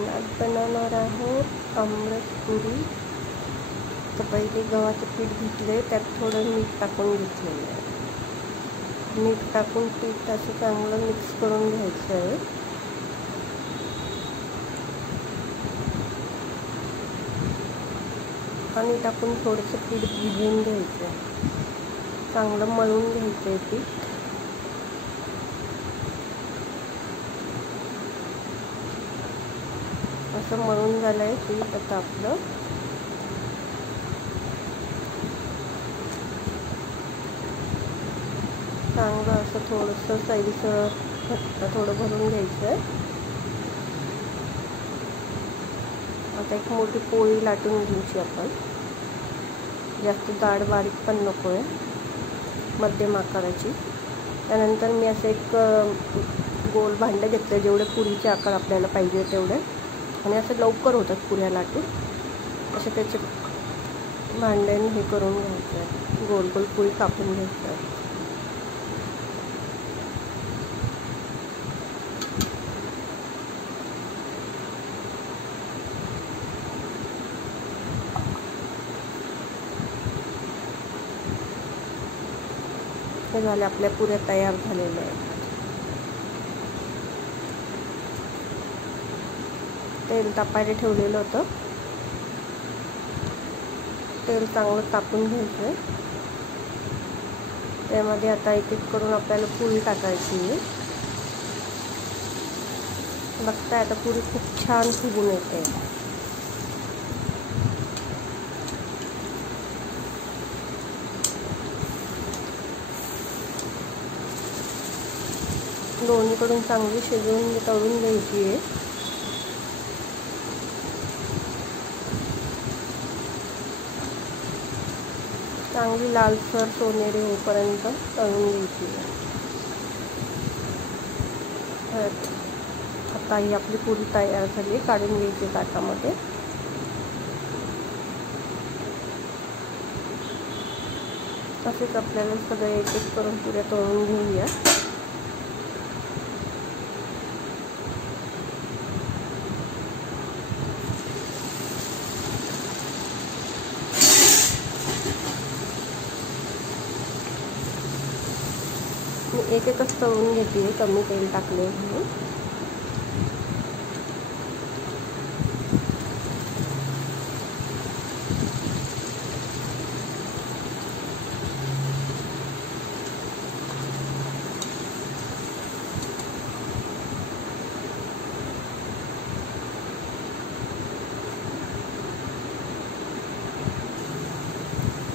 आपण आज बनवणार आहोत आमरस पुरी। तर पहिले गव्हाचं पीठ घेतले, त्यात थोडं मीठ टाकून घेतलेलं आहे। मीठ टाकून पीठ असं चांगलं मिक्स करून घ्यायचं आहे। पाणी टाकून थोडंसं पीठ भिजवून घ्यायचं आहे, चांगलं मळून घ्यायचं आहे पीठ। असं मळून झालं आहे पीठ। आता आपलं चांगलं असं थोडंसं साईडचं थोडं भरून घ्यायचं आहे। आता एक मोठी पोळी लाटून घ्यायची आपण, जास्त जाड बारीक पण नको आहे, मध्यम आकाराची। त्यानंतर मी असं एक गोल भांडं घेतलं, जेवढे पुरीचे आकार आपल्याला पाहिजे तेवढे, आणि असं लवकर होतात पुऱ्या लाटून। असं त्याचे भांड्याने हे करून घ्यायचं आहे, गोल गोल पुरी कापून घ्यायचं आहे। हे झाले, आपल्या पुऱ्या तयार झालेल्या आहेत। तेल तापायला ठेवलेलं होतं, तेल चांगलं तापून घ्यायचं। त्यामध्ये आता एक एक करून आपल्याला पुरी टाकायची आहे। बघताय आता पुरी खूप छान फुगून येते। दोन्हीकडून चांगली शिजवून तळून घ्यायची आहे। चांगली लालसर सोनेरी होईपर्यंत तळून घ्यायची आहे। आता ही आपली पुरी तयार झाली, काढून घ्यायची ताटामध्ये। तसेच आपल्याला सगळे एक एक करून पुऱ्या तळून घेऊया। मी एक एकच तळून घेते, कमी तेल टाकले म्हणून।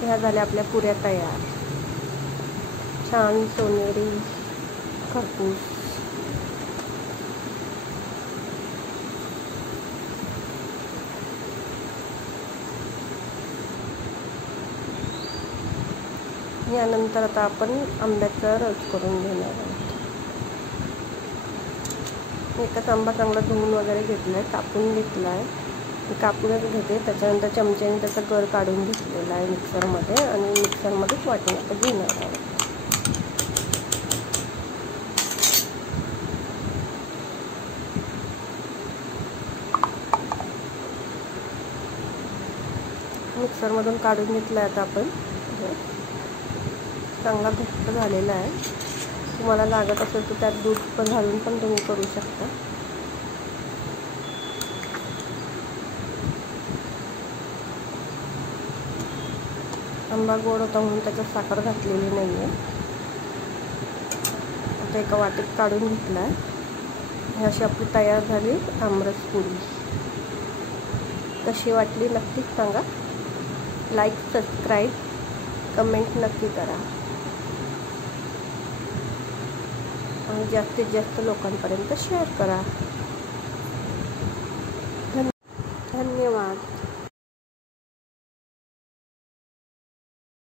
ह्या झाल्या आपल्या पुऱ्या तयार, छान सोनेरी खरपूस। यानंतर आता आपण आंब्याचा रस करून घेणार आहोत। एकच आंबा चांगला धुवून वगैरे घेतलाय, कापून घेतलाय, कापूनच घेते। त्याच्यानंतर चमच्याने त्याचा गर काढून घेतलेला आहे मिक्सरमध्ये, आणि मिक्सरमध्येच वाटून आता घेणार आहोत। मिक्सरमधून काढून घेतला आहे आता आपण। चांगला घट्ट झालेला आहे। तुम्हाला लागत असेल तर त्यात दूध पण घालून पण तुम्ही करू शकता। आंबा गोड होता म्हणून त्याच्यात साखर घातलेली नाही आहे। आता एका वाटीत काढून घेतला आहे। ही अशी आपली तयार झाली आमरस पुरी। कशी वाटली नक्कीच सांगा। लाईक, सबस्क्राईब, कमेंट नक्की करा, आणि जास्तीत जास्त लोकांपर्यंत शेअर करा। धन्यवाद।